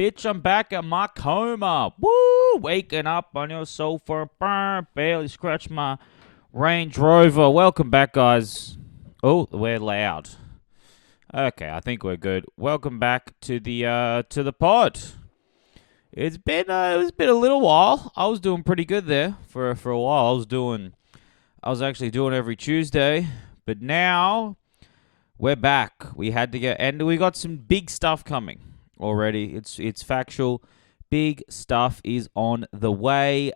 Bitch, I'm back at my coma. Woo! Waking up on your sofa. Barely scratch my Range Rover. Welcome back, guys. Oh, we're loud. Okay, I think we're good. Welcome back to the pod. It's been a little while. I was doing pretty good there for a while. I was actually doing every Tuesday, but now we're back. We had to get, and we got some big stuff coming already. It's factual. Big stuff is on the way.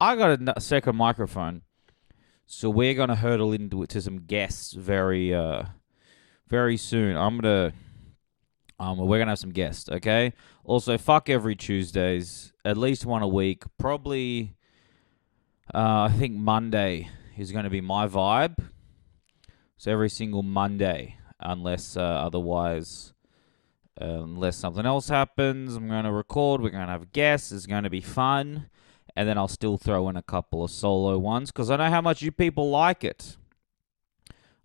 I got a second microphone, so we're gonna hurdle into it to some guests very soon. We're gonna have some guests. Okay. Also, fuck every Tuesdays, at least one a week. Probably, I think Monday is gonna be my vibe. So every single Monday, unless otherwise. Unless something else happens, I'm going to record. We're going to have guests. It's going to be fun. And then I'll still throw in a couple of solo ones because I know how much you people like it.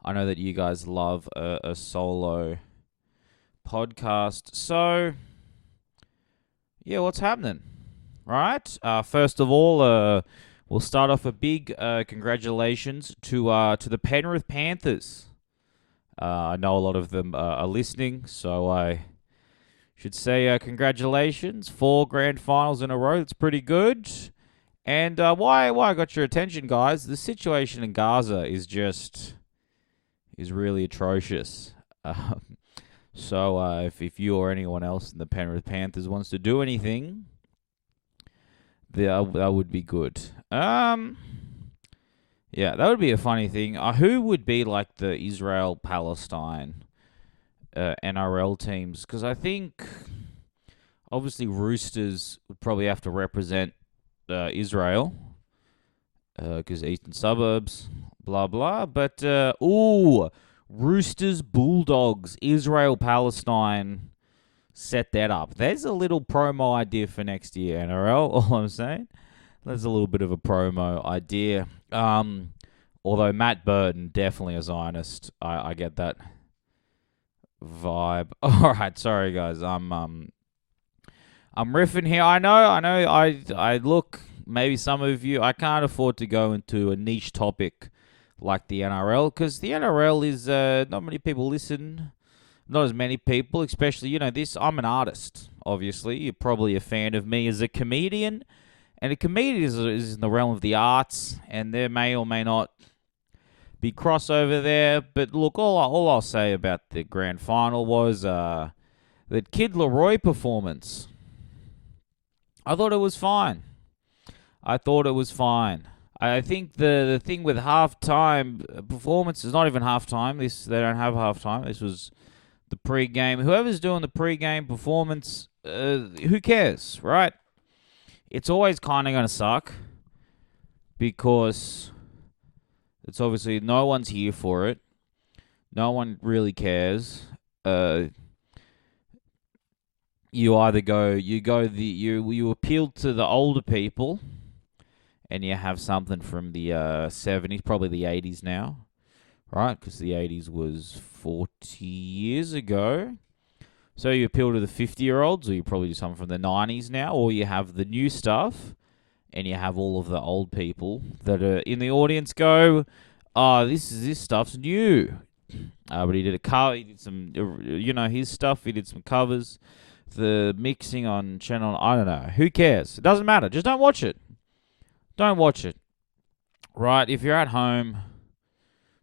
I know that you guys love a solo podcast. So, yeah, what's happening? Right? First of all, we'll start off a big congratulations to the Penrith Panthers. I know a lot of them are listening, so I should say congratulations. 4 grand finals in a row. That's pretty good. And why I got your attention, guys, the situation in Gaza is really atrocious. So if you or anyone else in the Penrith Panthers wants to do anything, that would be good. Yeah, that would be a funny thing. Who would be like the Israel-Palestine NRL teams? Because I think obviously Roosters would probably have to represent Israel because eastern suburbs, blah blah. But Roosters, Bulldogs, Israel, Palestine. Set that up. There's a little promo idea for next year, NRL. All I'm saying. There's a little bit of a promo idea. Although Matt Burton definitely a Zionist. I get that vibe. All right, sorry guys. I'm riffing here. I know. I look. Maybe some of you. I can't afford to go into a niche topic like the NRL because the NRL is not many people listen. Not as many people, especially this. I'm an artist. Obviously, you're probably a fan of me as a comedian, and a comedian is in the realm of the arts, and there may or may not be crossover there. But look, all I'll say about the grand final was that Kid Leroy performance. I thought it was fine. I think the thing with halftime performance is not even halftime. They don't have halftime. This was the pre-game. Whoever's doing the pre-game performance, who cares, right? It's always kind of going to suck because it's obviously no one's here for it. No one really cares. You appeal to the older people, and you have something from the 70s, probably the 80s now, right? Because the 80s was 40 years ago. So you appeal to the 50-year-olds, or you probably do something from the 90s now, or you have the new stuff, and you have all of the old people that are in the audience go, this stuff's new. But he did a cover, he did some, his stuff, he did some covers. The mixing on channel, I don't know. Who cares? It doesn't matter. Just don't watch it. Don't watch it. Right? If you're at home,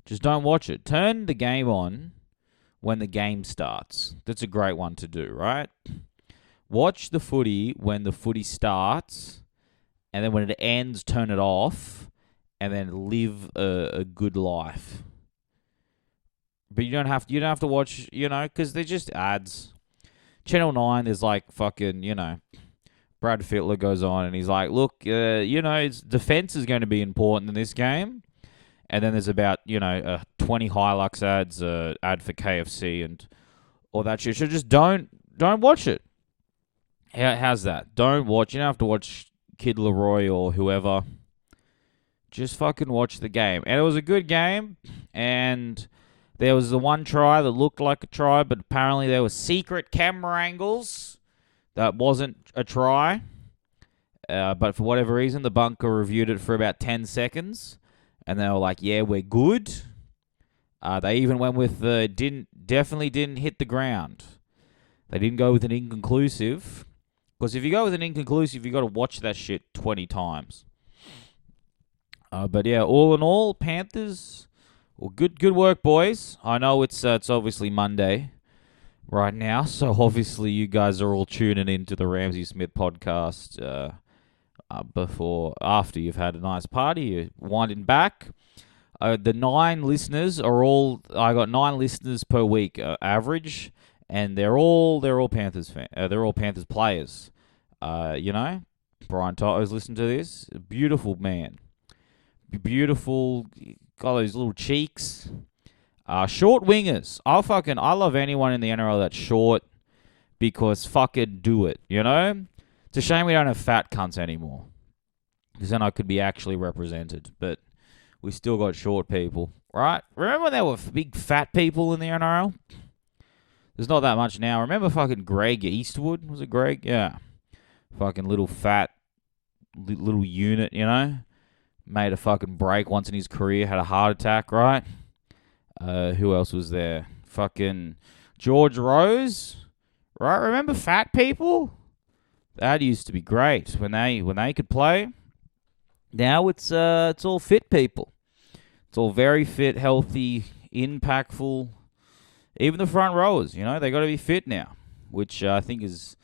just don't watch it. Turn the game on when the game starts. That's a great one to do, right? Watch the footy when the footy starts, and then when it ends, turn it off, and then live a good life. But you don't have to watch, because they're just ads. Channel 9 is like fucking, Brad Fittler goes on and he's like, look, it's defense is going to be important in this game. And then there's about, 20 Hilux ads, ad for KFC and all that shit. So just don't watch it. How's that? Don't watch. You don't have to watch Kid Leroy or whoever. Just fucking watch the game. And it was a good game. And there was the one try that looked like a try, but apparently there were secret camera angles That wasn't a try, but for whatever reason, the bunker reviewed it for about 10 seconds, and they were like, "Yeah, we're good." They even went with definitely didn't hit the ground. They didn't go with an inconclusive, because if you go with an inconclusive, you got to watch that shit 20 times. But yeah, all in all, Panthers. Well, good work, boys. I know it's obviously Monday right now, so obviously you guys are all tuning into the Ramsey Smith podcast after you've had a nice party, you're winding back. The 9 listeners are all. I got 9 listeners per week average, and they're all Panthers they're all Panthers players. Brian Toto's listened to this. Beautiful man. Beautiful. Got those little cheeks. Short wingers. I love anyone in the NRL that's short, because fucking do it. It's a shame we don't have fat cunts anymore, because then I could be actually represented. But we still got short people, right? Remember when there were big fat people in the NRL? There's not that much now. Remember fucking Greg Eastwood? Was it Greg? Yeah. Fucking little fat, little unit, Made a fucking break once in his career, had a heart attack, right? Who else was there? Fucking George Rose, right? Remember fat people? That used to be great when they could play. Now it's all fit people. It's all very fit, healthy, impactful. Even the front rowers, they got to be fit now, which I think is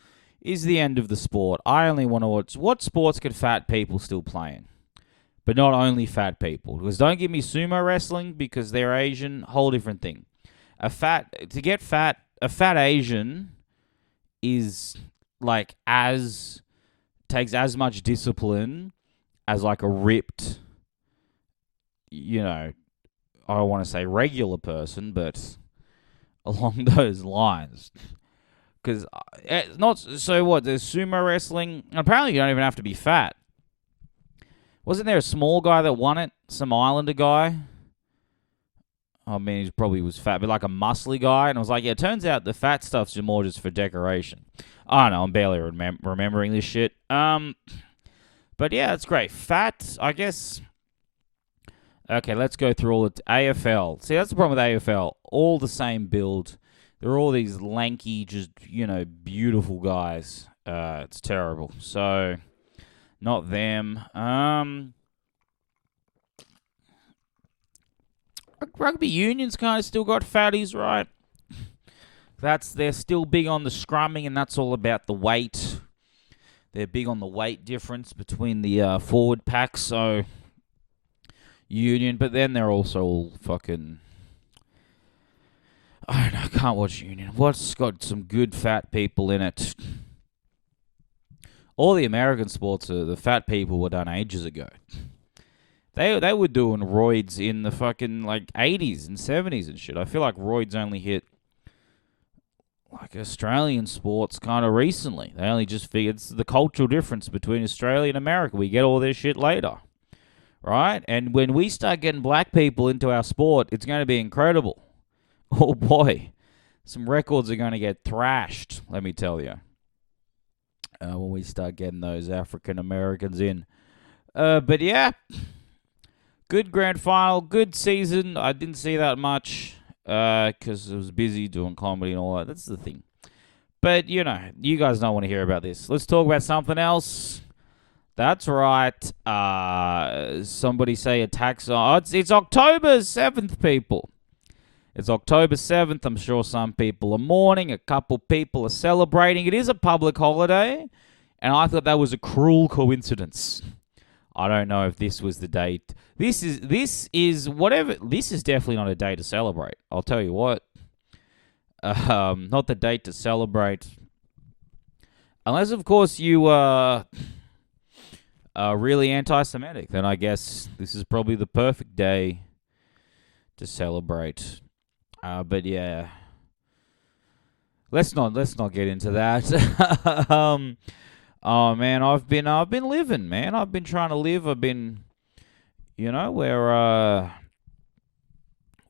the end of the sport. I only want to watch what sports can fat people still play in. But not only fat people. Because don't give me sumo wrestling because they're Asian. Whole different thing. A fat Asian is like takes as much discipline as like a ripped, I don't want to say regular person, but along those lines. Because not so what? There's sumo wrestling. Apparently, you don't even have to be fat. Wasn't there a small guy that won it? Some Islander guy? I mean, he probably was fat, but like a muscly guy. And I was like, yeah, it turns out the fat stuff's more just for decoration. I don't know, I'm barely remembering this shit. But yeah, it's great. Fat, I guess. Okay, let's go through all the AFL. See, that's the problem with AFL. All the same build. They're all these lanky, just, beautiful guys. It's terrible. So, not them. Rugby union's kind of still got fatties, right? They're still big on the scrumming, and that's all about the weight. They're big on the weight difference between the forward packs, so Union, but then they're also all fucking... I don't know, I can't watch Union. What's got some good fat people in it? All the American sports, the fat people were done ages ago. They were doing roids in the fucking, 80s and 70s and shit. I feel like roids only hit, Australian sports kind of recently. They only just figured it's the cultural difference between Australia and America. We get all this shit later, right? And when we start getting black people into our sport, it's going to be incredible. Oh, boy. Some records are going to get thrashed, let me tell you, when we start getting those African Americans in. But, yeah, good grand final, good season. I didn't see that much because I was busy doing comedy and all that. That's the thing. But, you guys don't want to hear about this. Let's talk about something else. That's right. Somebody say a tax on... it's October 7th, people. It's October 7th. I'm sure some people are mourning. A couple people are celebrating. It is a public holiday. And I thought that was a cruel coincidence. I don't know if this was the date. This is whatever. This is definitely not a day to celebrate. I'll tell you what. Not the date to celebrate. Unless, of course, you are really anti-Semitic. Then I guess this is probably the perfect day to celebrate. But yeah, let's not get into that. Oh man, I've been living, man. I've been trying to live. I've been, we're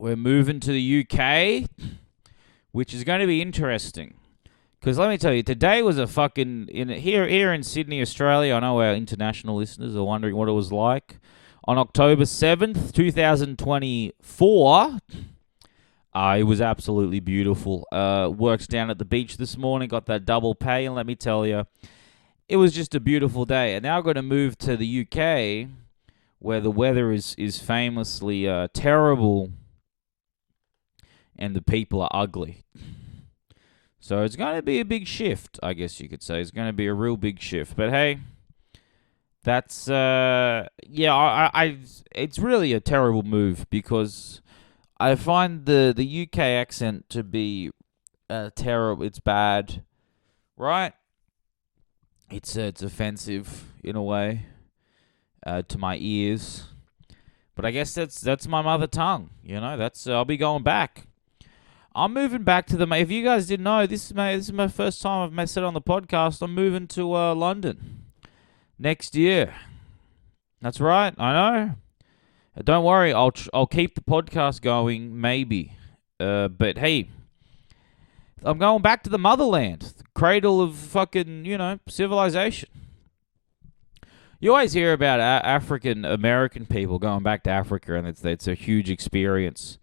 moving to the UK, which is going to be interesting Because let me tell you, today was a fucking here in Sydney, Australia. I know our international listeners are wondering what it was like on October 7th, 2024. It was absolutely beautiful. Worked down at the beach this morning, got that double pay, and let me tell you, it was just a beautiful day. And now I'm going to move to the UK, where the weather is famously terrible, and the people are ugly. So it's going to be a big shift, I guess you could say. It's going to be a real big shift. But hey, that's it's really a terrible move because I find the UK accent to be terrible. It's bad, right? It's offensive in a way to my ears. But I guess that's my mother tongue. You know, that's I'll be going back. I'm moving back to if you guys didn't know, this is my first time I've said on the podcast. I'm moving to London next year. That's right. I know. Don't worry. I'll keep the podcast going, maybe. But hey, I'm going back to the motherland, the cradle of fucking civilization. You always hear about African American people going back to Africa, and it's a huge experience.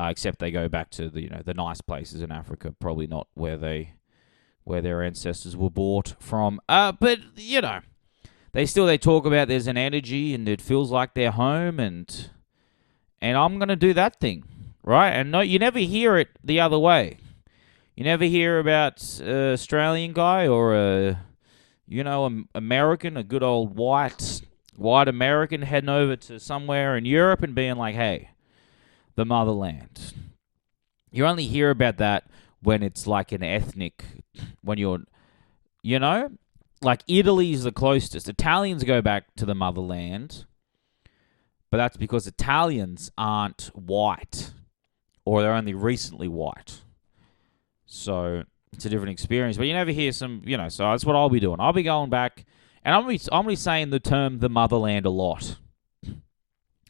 Except they go back to the nice places in Africa, probably not where their ancestors were brought from. But they talk about there's an energy and it feels like they're home, and I'm gonna do that thing, right? And no, you never hear it the other way. You never hear about Australian guy or American, a good old white American heading over to somewhere in Europe and being like, hey, the motherland. You only hear about that when it's like an ethnic, when you're, like Italy's the closest. Italians go back to the motherland, but that's because Italians aren't white, or they're only recently white. So it's a different experience. But you never hear so that's what I'll be doing. I'll be going back, and I'm gonna be saying the term the motherland a lot.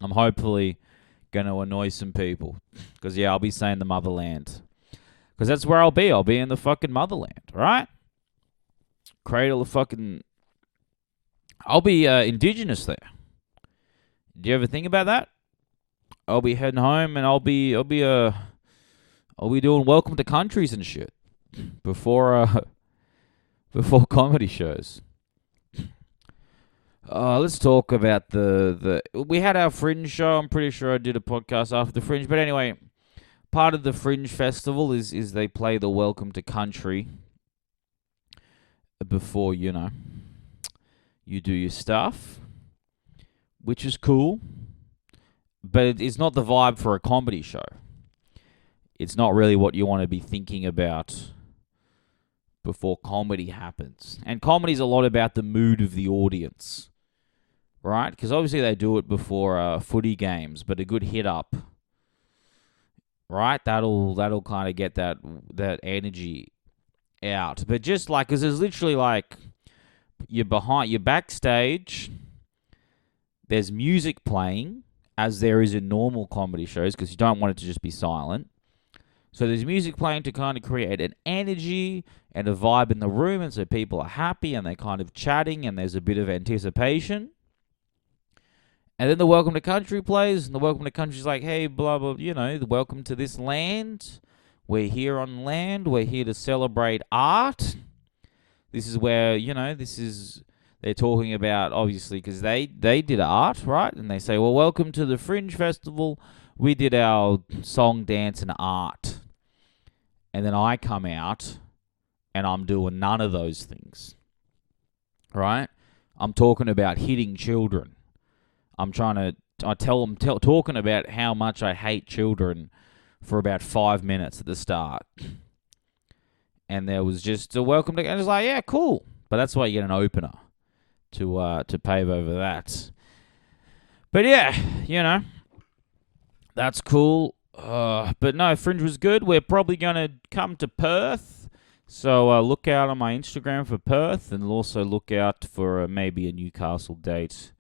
I'm hopefully going to annoy some people. Because, I'll be saying the motherland. Because that's where I'll be. I'll be in the fucking motherland, right? Cradle of fucking... I'll be indigenous there. Do you ever think about that? I'll be heading home and I'll be doing welcome to countries and shit. Before comedy shows. Let's talk about we had our Fringe show. I'm pretty sure I did a podcast after the Fringe. But anyway, part of the Fringe Festival is they play the Welcome to Country before, you do your stuff, which is cool. But it's not the vibe for a comedy show. It's not really what you want to be thinking about before comedy happens. And comedy's a lot about the mood of the audience. Right? Because obviously they do it before footy games, but a good hit up, right? That'll kind of get that energy out. But just like, because there's literally like, you're backstage, there's music playing, as there is in normal comedy shows, because you don't want it to just be silent. So there's music playing to kind of create an energy and a vibe in the room, and so people are happy and they're kind of chatting, and there's a bit of anticipation. And then the Welcome to Country plays, and the Welcome to Country's like, hey, blah, blah, welcome to this land. We're here on land. We're here to celebrate art. This is where, they're talking about, obviously, because they did art, right? And they say, well, welcome to the Fringe Festival. We did our song, dance, and art. And then I come out, and I'm doing none of those things, right? I'm talking about hitting children. talking about how much I hate children for about 5 minutes at the start. And there was just a welcome to, and it's like, yeah, cool. But that's why you get an opener to pave over that. But yeah, that's cool. But no, Fringe was good. We're probably going to come to Perth. So look out on my Instagram for Perth, and also look out for maybe a Newcastle date.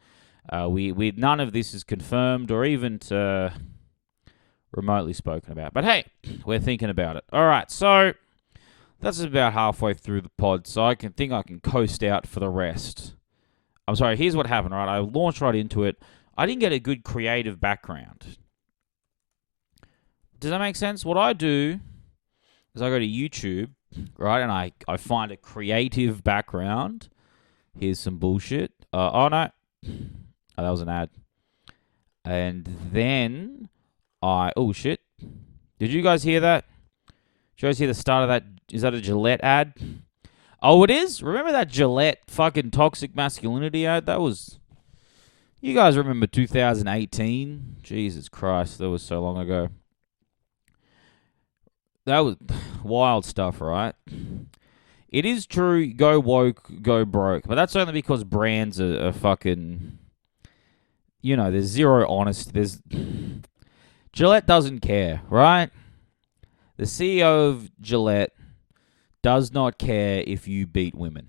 We none of this is confirmed or even remotely spoken about. But hey, we're thinking about it. All right, so That's about halfway through the pod, so I can coast out for the rest. I'm sorry, here's what happened, right? I launched right into it. I didn't get a good creative background. Does that make sense? What I do is I go to YouTube, right, and I find a creative background. Here's some bullshit. Oh, no. Oh, that was an ad. And then oh, shit. Did you guys hear that? Did you guys hear the start of that? Is that a Gillette ad? Oh, it is? Remember that Gillette fucking toxic masculinity ad? That was... You guys remember 2018? Jesus Christ, that was so long ago. That was wild stuff, right? It is true, go woke, go broke. But that's only because brands are fucking... You know, there's zero honesty. Gillette doesn't care, right? The CEO of Gillette does not care if you beat women.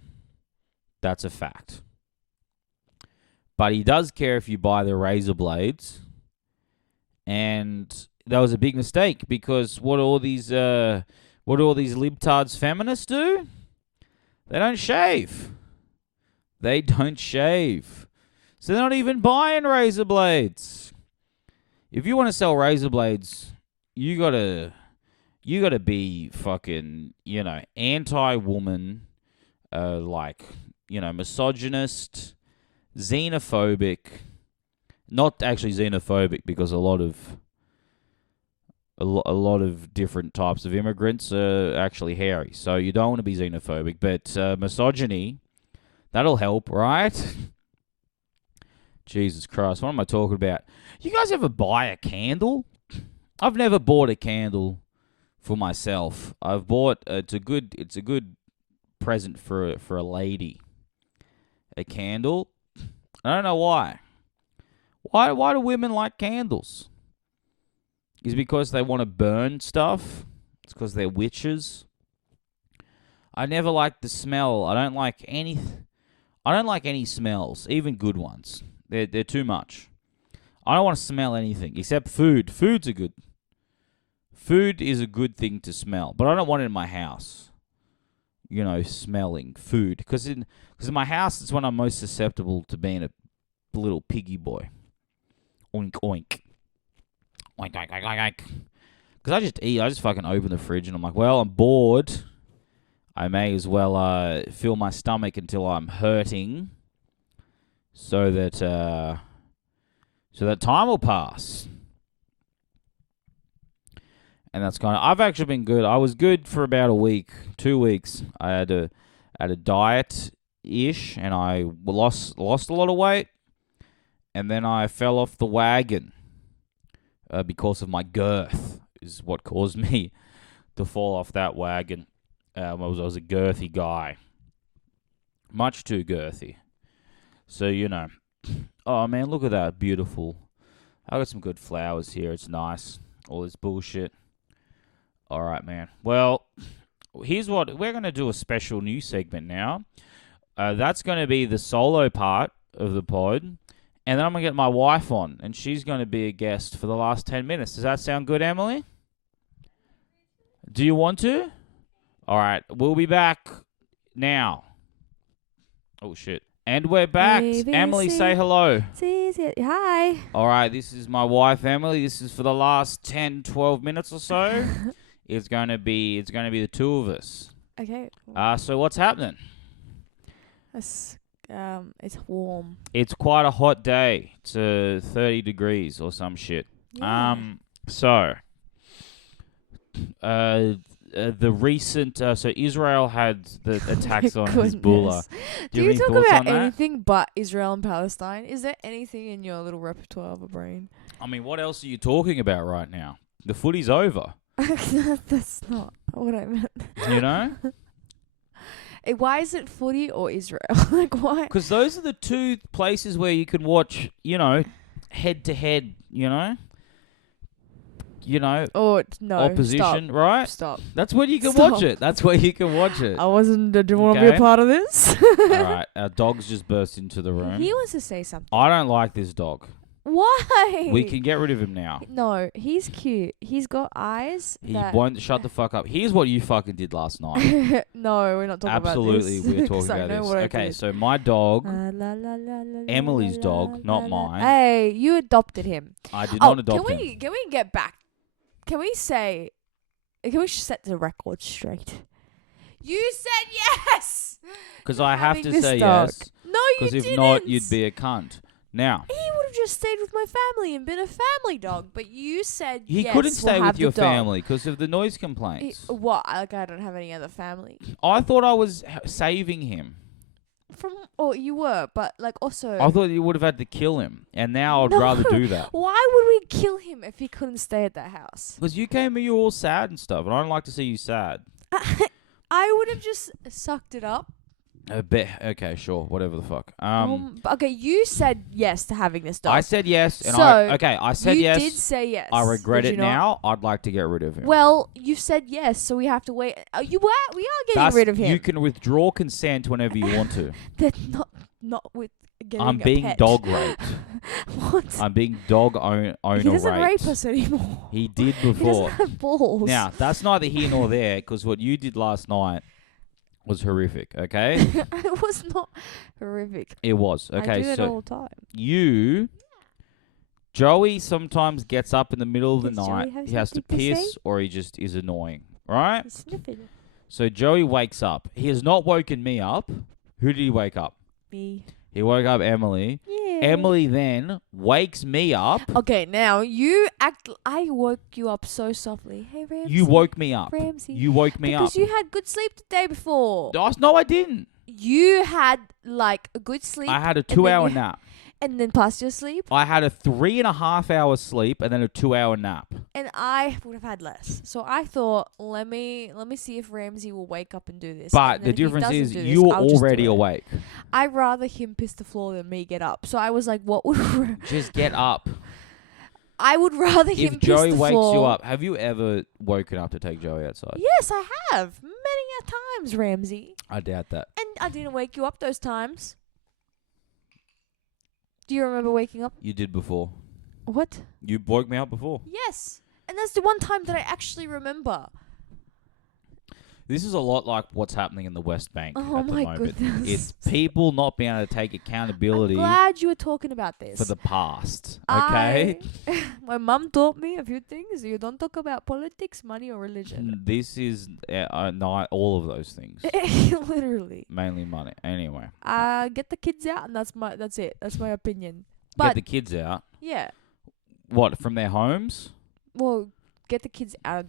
That's a fact. But he does care if you buy the razor blades. And that was a big mistake because what do all these libtards feminists do? They don't shave. They don't shave. So they're not even buying razor blades. If you want to sell razor blades, you gotta be fucking, anti-woman, misogynist, xenophobic. Not actually xenophobic because a lot of different types of immigrants are actually hairy. So you don't want to be xenophobic, but misogyny, that'll help, right? Jesus Christ, what am I talking about? You guys ever buy a candle? I've never bought a candle for myself. I've bought it's a good present for a lady. A candle. I don't know why. Why do women like candles? Is it because they want to burn stuff? It's because they're witches. I never like the smell. I don't like any smells, even good ones. They're too much. I don't want to smell anything except food. Food is a good thing to smell, but I don't want it in my house. Smelling food. Because in my house, it's when I'm most susceptible to being a little piggy boy. Oink, oink. Oink, oink, oink, oink. Because I just eat. I just fucking open the fridge and I'm like, well, I'm bored. I may as well fill my stomach until I'm hurting. So that time will pass. And that's I've actually been good. I was good for about a week, 2 weeks. I had a diet-ish, and I lost a lot of weight. And then I fell off the wagon because of my girth, is what caused me to fall off that wagon. I was a girthy guy. Much too girthy. So, oh man, look at that, beautiful. I got some good flowers here, it's nice. All this bullshit. Alright, man. Well, here's what, we're going to do a special new segment now. That's going to be the solo part of the pod. And then I'm going to get my wife on, and she's going to be a guest for the last 10 minutes. Does that sound good, Emily? Do you want to? Alright, we'll be back now. Oh, shit. And we're back. ABC. Emily, say hello. Hi. All right, this is my wife, Emily. This is for the last 10, 12 minutes or so. It's going to be the two of us. Okay. So what's happening? It's warm. It's quite a hot day. It's 30 degrees or some shit. Yeah. The recent so Israel had the attacks on goodness. Hezbollah. Do you talk about anything but Israel and Palestine? Is there anything in your little repertoire of a brain? I mean, what else are you talking about right now? The footy's over. That's not what I meant. Why is it footy or Israel? Why? Because those are the two places where you can watch, head to head, Oh, no. opposition, Stop. right? Stop. That's where you can Stop. watch it. That's where you can watch it. Didn't want to be a part of this. All right. Our dog's just burst into the room. He wants to say something. I don't like this dog. Why? We can get rid of him now. No, he's cute. He's got eyes. He that won't shut the fuck up. Here's what you fucking did last night. No, we're not talking Absolutely, about this. we're talking 'Cause I about know this. what I Okay, did. so my dog, La, la, la, la, la, Emily's la, dog, la, not la. mine. Hey, you adopted him. I did not adopt can him. we get back? Can we say? Can we set the record straight? You said yes. Because I have to this say dog. yes. No, you Because didn't. if not, you'd be a cunt. Now, He would have just stayed with my family and been a family dog, but you said he yes. couldn't we'll stay have with your the dog. family because of the noise complaints. What? Like I don't have any other family. I thought I was saving him. You were, but like also. I thought you would have had to kill him, and now I'd No. rather do that. Why would we kill him if he couldn't stay at that house? Because you came and you were all sad and stuff, and I don't like to see you sad. I would have just sucked it up. Okay, sure, whatever the fuck. Okay, you said yes to having this dog. I said yes, and So, I said you yes. did say yes. I regret did it you not? now. I'd like to get rid of him. Well, you said yes, so we have to wait. We are getting rid of him. You can withdraw consent whenever you want to. That's not with getting I'm a being pet. dog raped. What? I'm being dog owner raped. He doesn't rape us anymore. He did He before. doesn't have balls. Now, that's neither here nor there, because what you did last night was horrific, okay? It was not horrific. It was. I Okay, do that so all the time. Joey sometimes gets up in the middle of the Does Joey night. have He has to something to piss, say? or he just is annoying, right? Sniffing So Joey wakes up. He has not woken me up. Who did he wake up? me. He woke up Emily. Yeah. Emily then wakes me up. Okay, now you act. I woke you up so softly. Hey, Ramsey. You woke me up. Ramsey. You woke me up. Because you had good sleep the day before. No, I didn't. You had like a good sleep. I had a then 2-hour you- nap. And then past your sleep. I had a 3.5 hour sleep and then a 2-hour nap. And I would have had less. So I thought, let me see if Ramsey will wake up and do this. But And the then if he difference doesn't is do you this, were I'll just do already it. awake. I'd rather him piss the floor than me get up. So I was like, what would... Just get up. I would rather him If piss Joey the wakes floor. you up, have you ever woken up to take Joey outside? Yes, I have. Many a times, Ramsey. I doubt that. And I didn't wake you up those times. Do you remember waking up? You did before. What? You woke me up before. Yes. And that's the one time that I actually remember. This is a lot like what's happening in the West Bank Oh at the my moment. goodness. It's people not being able to take accountability I'm glad you were talking about this. for the past. Okay? My mum taught me a few things. You don't talk about politics, money, or religion. This is not all of those things. Literally. Mainly money. Anyway. Get the kids out, and that's it. That's my opinion. Get But the kids out. yeah, What, from their homes? well, get the kids out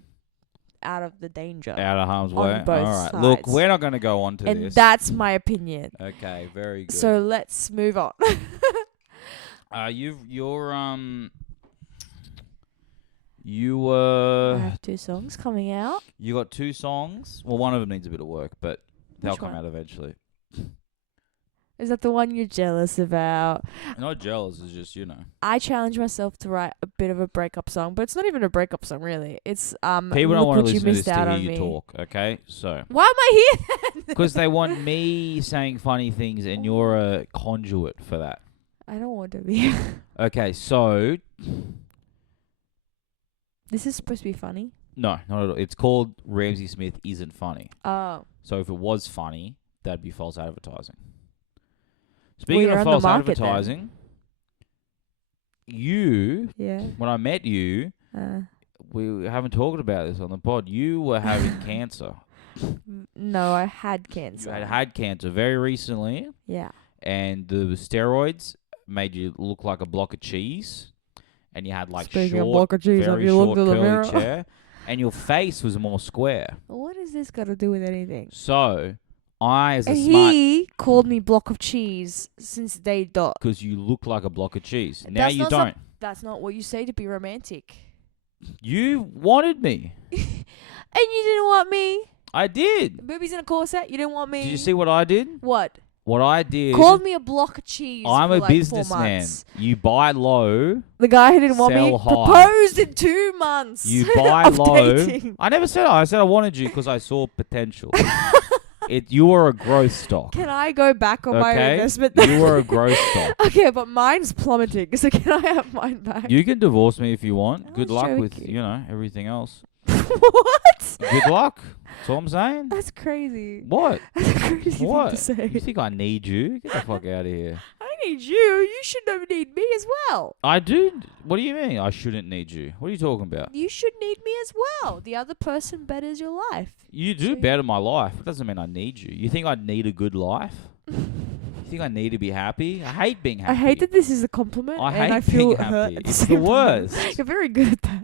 of the danger. Out of harm's On way? both Alright. Look, sides. we're not going to go on to And this. that's my opinion. Okay, very good. So let's move on. You I have 2 songs coming out. you got 2 songs. Well, one of them needs a bit of work, but they'll Which come one? out eventually. Is that the one you're jealous about? I'm not jealous. It's just I challenge myself to write a bit of a breakup song, but it's not even a breakup song, really. It's people don't look want to what you listen to this missed to out hear on you me. talk. Okay, so Why am I here then? because they want me saying funny things, and you're a conduit for that. I don't want to be. Okay, so This is supposed to be funny. no, not at all. It's called Ramsey Smith Isn't Funny. Oh. So if it was funny, that'd be false advertising. Well, Speaking you're of on the false market then. advertising, you, Yeah. when I met you, we haven't talked about this on the pod. You were having cancer. No, I had cancer. You had cancer very recently, Yeah. and the steroids made you look like a block of cheese, and you had like Speaking of short, block of cheese, have very you short looked in the curly mirror? chair, and your face was more square. What has this got to do with anything? So I, as a And smart, he called me block of cheese since day dot. because you look like a block of cheese. Now That's you not don't. That's not what you say to be romantic. You wanted me. And you didn't want me. I did. Boobies in a corset. You didn't want me. Did you see what I did? What? What I did. Called me a block of cheese. I'm for a like 4 businessman. months. You buy low. The guy who didn't want me Sell high. proposed in 2 months. You buy of low. dating. I never said I said I wanted you because I saw potential. You are a growth stock. Can I go back on my Okay? investment? You are a growth stock. Okay, but mine's plummeting. So can I have mine back? You can divorce me if you want. I Good was luck with, joking. everything else. What? Good luck. That's all I'm saying. That's crazy. What? That's a crazy What? thing to say. You think I need you? Get the fuck out of here. I need you. You should need me as well. I do. What do you mean I shouldn't need you? What are you talking about? You should need me as well. The other person betters your life. You do So- better my life. It doesn't mean I need you. You think I need a good life? You think I need to be happy? I hate being happy. I hate that this is a compliment, I and hate I feel being hurt happy. at the It's same the time. worst. You're very good at that.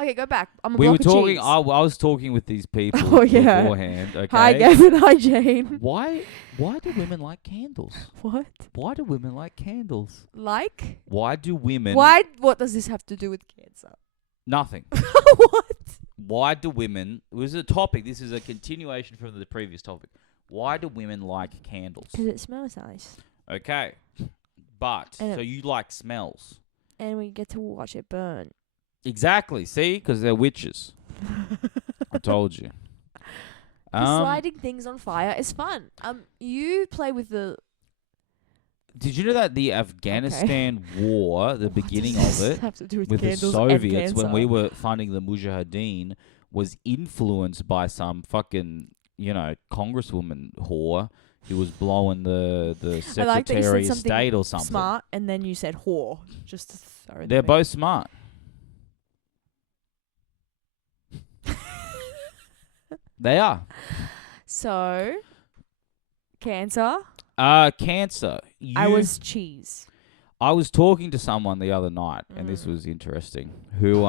Okay, go back. I'm a We block were of talking. cheese. I was talking with these people Oh, yeah. beforehand. Okay. Hi, Gavin. Hi, Jane. Why do women like candles? What? Why do women like candles? Like? Why do women? Why? What does this have to do with cancer? Nothing. What? Why do women? It was a topic. This is a continuation from the previous topic. Why do women like candles? Because it smells nice, Okay, but And so you like smells? and we get to watch it burn. Exactly. See, because they're witches. I told you. Lighting things on fire is fun. You play with the. Did you know that the Afghanistan war, the beginning of it, have to do with with the candles and Soviets, when we cancer? were funding the Mujahideen, was influenced by some fucking, congresswoman whore who was blowing the I like that you said Secretary of something State or something. Smart, and then you said whore. Just to throw in They're the both smart. They are. So, cancer. Cancer. I was cheese. I was talking to someone the other night, and this Mm. was interesting. Who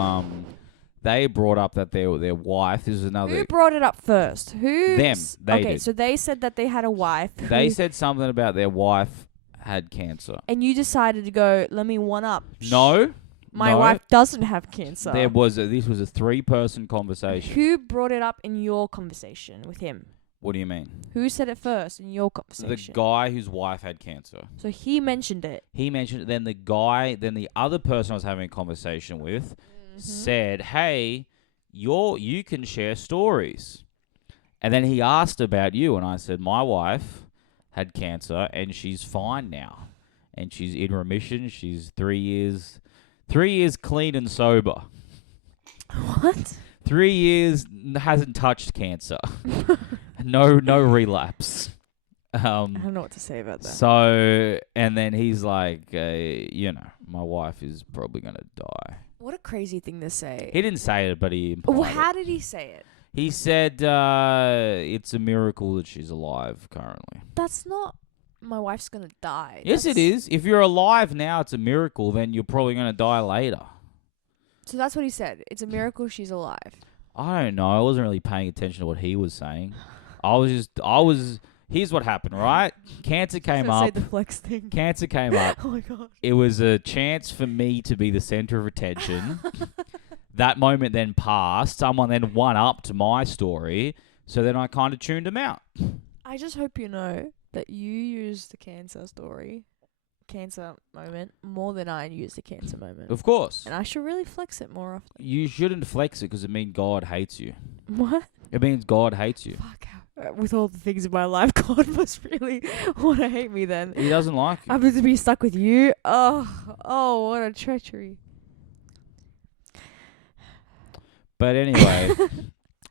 they brought up that their wife. This is Who another. brought it up first? Who? Them. They okay, did. so they said that they had a wife. They who- said something about their wife had cancer. and you decided to go. Let me one up. No, My no. wife doesn't have cancer. This was a 3-person conversation. Who brought it up in your conversation with him? What do you mean? Who said it first in your The conversation? guy whose wife had cancer. So he mentioned it. He mentioned it. Then the other person I was having a conversation with said, "Hey, you can share stories." And then he asked about you, and I said, "My wife had cancer, and she's fine now, and she's in remission. She's 3 years clean and sober. What? 3 years hasn't touched cancer. No relapse." I don't know what to say about that. So, and then he's like, my wife is probably gonna die. What a crazy thing to say. He didn't say it, but he implied Well, it. how did he say it? He said it's a miracle that she's alive currently. That's not. My wife's gonna die. Yes, it That's- is. If you're alive now, it's a miracle. Then you're probably gonna die later. So that's what he said. It's a miracle she's alive. I don't know. I wasn't really paying attention to what he was saying. Here's what happened, right? Cancer came So say up. the flex thing. Cancer came up. Oh my god. It was a chance for me to be the center of attention. That moment then passed. Someone then one-upped my story. So then I kind of tuned him out. I just hope you know that you use the cancer moment more than I use the cancer moment. Of course. And I should really flex it more often. You shouldn't flex it because it means God hates you. What? It means God hates you. Fuck. With all the things in my life, God must really want to hate me then. He doesn't like you. I'm going to be stuck with you. Oh, what a treachery. But anyway,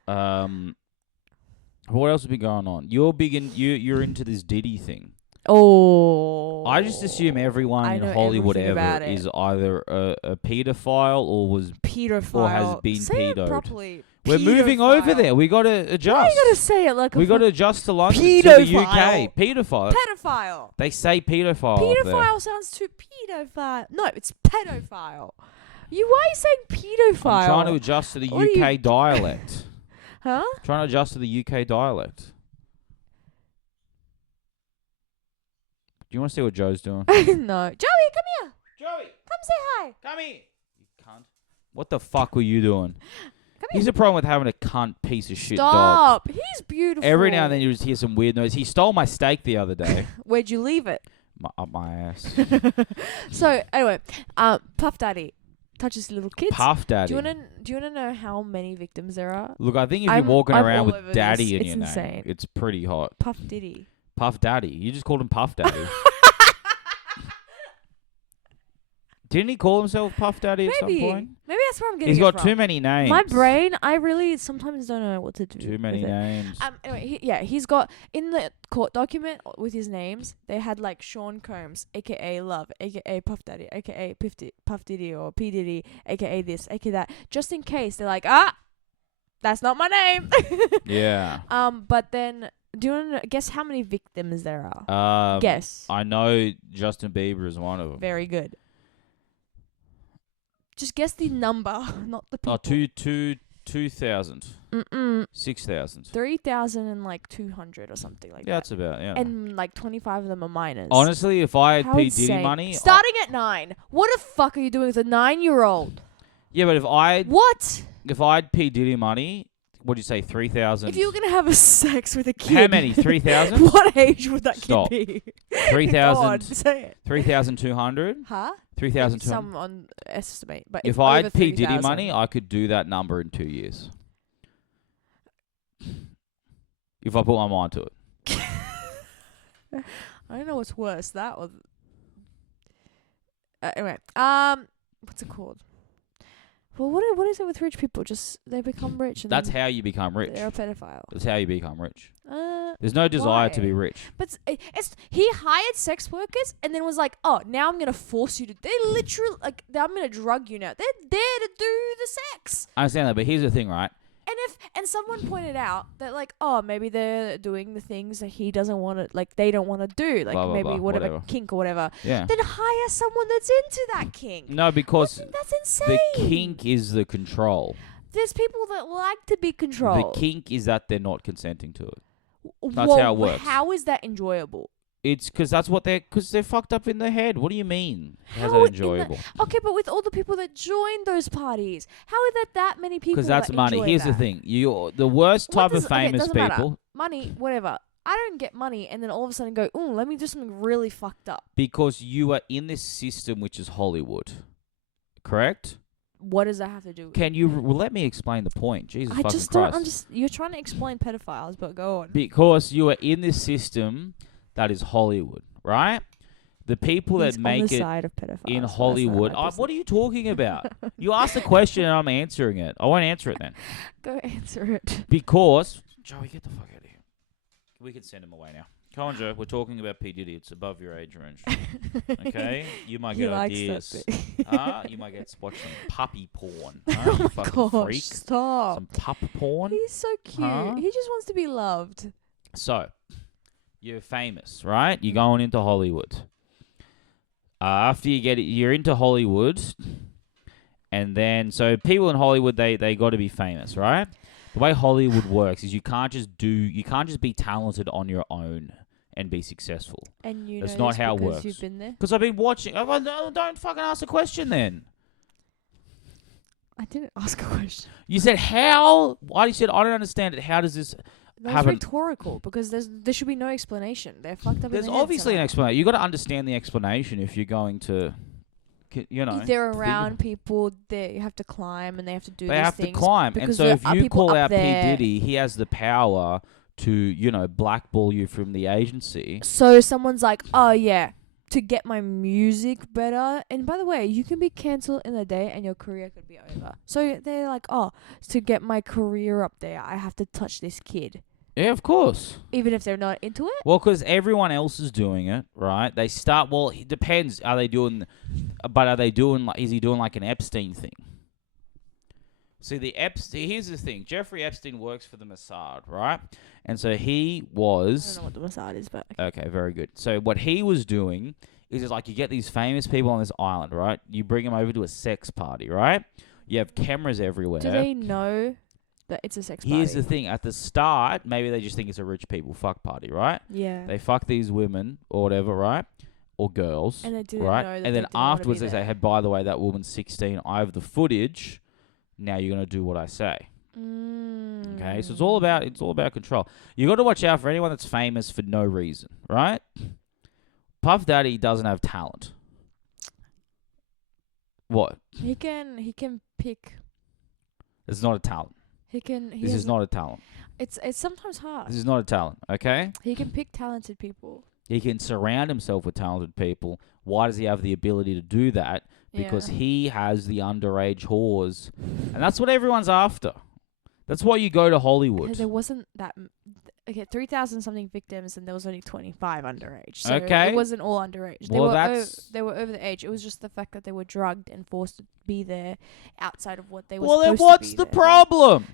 what else has been going on? You're into this Diddy thing. Oh. I just assume everyone I in know Hollywood everything ever about it. is either a pedophile or pedophile. or has been Say pedoed. it properly. We're moving over there. We got to adjust. Why you gotta say it like a We got to adjust to London, to the UK. Pedophile. pedophile? They say pedophile. up there. Pedophile sounds too pedophile. No, it's pedophile. Why are you saying pedophile? I'm trying to adjust to the What are you- UK dialect. Huh? Trying to adjust to the UK dialect. Do you want to see what Joe's doing? No. Joey, come here. Joey, Come say hi. come here. You cunt. What the fuck were you doing? Come He's here. a problem with having a cunt piece of shit dog. Stop. He's beautiful. Every now and then you just hear some weird noise. He stole my steak the other day. Where'd you leave it? Up my ass. So, anyway, Puff Daddy. touches little kids. Puff Daddy. Do you wanna know how many victims there are? Look, I think if I'm- you're walking I'm around all with over Daddy this. in It's your insane. name, it's pretty hot. Puff Diddy. Puff Daddy. You just called him Puff Daddy. Didn't he call himself Puff Daddy at some point? Maybe that's where I'm getting He's it got from. too many names. My brain, I really sometimes don't know what to do. Too many with it. names. Anyway, he's got in the court document with his names. They had like Sean Combs, aka Love, aka Puff Daddy, aka Puff Diddy or P Diddy, aka this, aka that, just in case they're like, that's not my name. Yeah. But then, do you want to guess how many victims there are? Guess. I know Justin Bieber is one of them. Very good. Just guess the number, not the people. 2,000. 6,000. 3,200 or something like Yeah, that. that's about, yeah. And like 25 of them are minors. Honestly, if I had How P. Diddy insane. money... Starting at 9. What the fuck are you doing with a 9-year-old? Yeah, but if I What? had P. Diddy money, what'd you say, 3,000? If you were going to have a sex with a kid... How many? 3,000? What age would that Stop. kid be? 3,000. God, say it. 3,200? Huh? 3,200. Some on estimate. But If it's I over had P. Diddy 3,000. money, I could do that number in 2 years. If I put my mind to it. I don't know what's worse, that or... anyway, what's it called? Well, what is it with rich people? Just they become rich and That's then how you become rich. they're a pedophile. That's how you become rich. There's no desire to why? be rich. But it's he hired sex workers and then was like, oh, now I'm gonna force you to. They literally like, I'm gonna drug you now. They're there to do the sex. I understand that, but here's the thing, right? And someone pointed out that like, oh, maybe they're doing the things that he doesn't want to, like they don't want to do, like Blah, blah, maybe blah, whatever whatever. kink or whatever. Yeah. Then hire someone that's into that kink. No, because That's insane. the kink is the control. There's people that like to be controlled. The kink is that they're not consenting to it. That's Well, how it works. How is that enjoyable? It's because they're fucked up in the head. What do you mean? How's How that in the- enjoyable? Okay, but with all the people that join those parties, how are that many people? Because that's that money. enjoy Here's the that? thing: the worst What type does- of okay, it famous doesn't matter. people, Money, whatever. I don't get money, and then all of a sudden go, ooh, let me do something really fucked up. because you are in this system which is Hollywood, correct? What does that have to do with Can you let me explain the point? Jesus I fucking just Christ! don't understand. You're trying to explain pedophiles, but go on. Because you are in this system that is Hollywood, right? The people He's that make on the it side of pedophiles, so in that's not Hollywood. my business. What are you talking about? You asked a question and I'm answering it. I won't answer it then. Go answer it. Because Joey, get the fuck out of here. We can send him away now. Come on, Joe. We're talking about P. Diddy. It's above your age range. Okay? You might He get likes ideas. that bit. You might get watch some puppy porn. Oh You my fucking gosh, freak. stop. Some pup porn. He's so cute. Huh? He just wants to be loved. So, you're famous, right? You're going into Hollywood. After you get it, you're into Hollywood, and then so people in Hollywood they got to be famous, right? The way Hollywood works is you can't just be talented on your own and be successful. And you That's know not this how it because works. you've been there. Because I've been watching. Don't fucking ask a question then. I didn't ask a question. You said how? Why you said I don't understand it? How does this? That's Haven't- rhetorical because there should be no explanation. They're fucked up. There's in the head obviously an somehow. explanation. You got to understand the explanation if you're going to, you know. If they're around people, they have to climb and they have to do. They these have to things climb, and because so there if are you people call up out P there. Diddy, he has the power to blackball you from the agency. So someone's like, oh yeah, to get my music better. And by the way, you can be cancelled in a day and your career could be over. So they're like, oh, to get my career up there, I have to touch this kid, Yeah, of course. even if they're not into it. Well, because everyone else is doing it, right? They start. Well, it depends. Are they doing? But are they doing? Is he doing like an Epstein thing? See, here's the thing. Jeffrey Epstein works for the Mossad, right? And so he I was. don't know what the Mossad is, but Okay, very good. So what he was doing is it's like you get these famous people on this island, right? You bring them over to a sex party, right? You have cameras everywhere. do they know that it's a sex party? Here's the thing. At the start, maybe they just think it's a rich people fuck party, right? Yeah. They fuck these women or whatever, right? Or girls, And they didn't right? know that And they then didn't wanna be afterwards they say, there. hey, by the way, that woman's 16. I have the footage. Now you're going to do what I say. Okay? So it's all about control. You got to watch out for anyone that's famous for no reason, right? Puff Daddy doesn't have talent. What? He can pick. It's not a talent. He can. He This has is not a talent. It's sometimes hard. This is not a talent, okay? He can pick talented people. He can surround himself with talented people. Why does he have the ability to do that? Because he has the underage whores. And that's what everyone's after. That's why you go to Hollywood. There wasn't that. Okay, 3,000 something victims, and there was only 25 underage. So Okay. it wasn't all underage. Well, They were over the age. It was just the fact that they were drugged and forced to be there outside of what they were Well, then supposed what's to be the there. problem?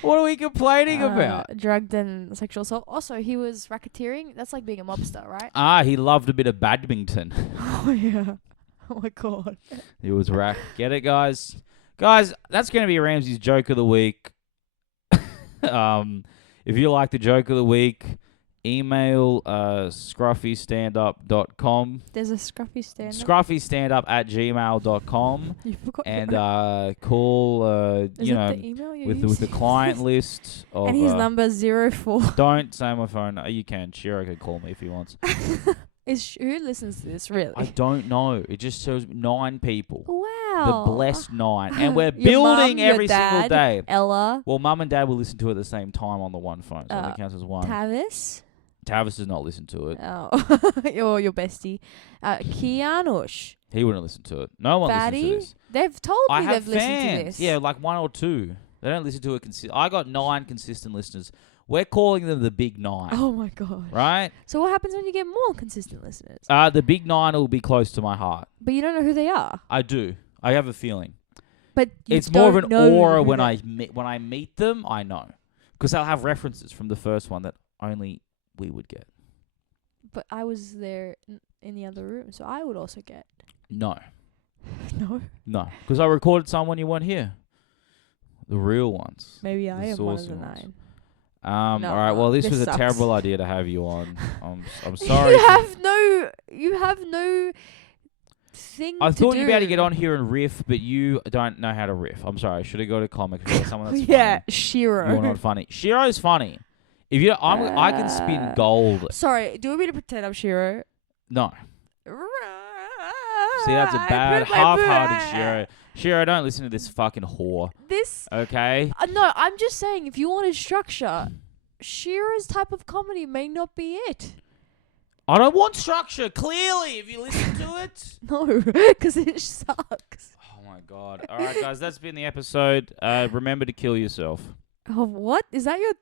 What are we complaining about? Drugged and sexual assault. Also, he was racketeering. That's like being a mobster, right? Ah, he loved a bit of badminton. Oh, yeah. Oh, my God. He was rack. Get it, guys? Guys, that's going to be Ramsey's joke of the week. If you like the joke of the week, email scruffystandup.com. There's a scruffy stand-up. Scruffystandup@gmail.com. You forgot. And call, Is you it know, the email you with use? the client list of. And his number 04. Don't say my phone. You can. Shiro can call me if he wants. Who listens to this, really? I don't know. It just shows 9 people. Wow. The blessed 9. And we're Your mum, building your every single dad, day. Ella. Well, Mum and Dad will listen to it at the same time on the one phone, so that counts as one. Tavis. Tavis does not listen to it. Oh. your bestie. Kianush. He wouldn't listen to it. No one listens to this. They've told I me have they've listened to fans. this. Yeah, like 1 or 2. They don't listen to it. I got 9 consistent listeners. We're calling them the Big 9. Oh, my God. Right? So what happens when you get more consistent listeners? The Big 9 will be close to my heart. But you don't know who they are. I do. I have a feeling. But It's more of an aura when I meet them. I know, because they'll have references from the first one that only we would get. But I was there in the other room, so I would also get. No, No. because I recorded some when you weren't here. The real ones. Maybe I The am one of saucy the ones. 9. All right. Well, this was a sucks. terrible idea to have you on. I'm sorry. You have no thing. I thought to you'd be able to do. get on here and riff, but you don't know how to riff. I'm sorry. I should have got a comic for someone that's Yeah, funny. Shiro. You're not funny. Shiro's funny. If you, I can spin gold. Sorry, do you want me to pretend I'm Shiro? No. See, that's a bad, half-hearted Shiro. Shiro, don't listen to this fucking whore. Okay? No, I'm just saying, if you wanted structure, Shiro's type of comedy may not be it. I don't want structure, clearly, if you listen to it. No, because it sucks. Oh, my God. All right, guys, that's been the episode. Remember to kill yourself. Oh, what? Is that your...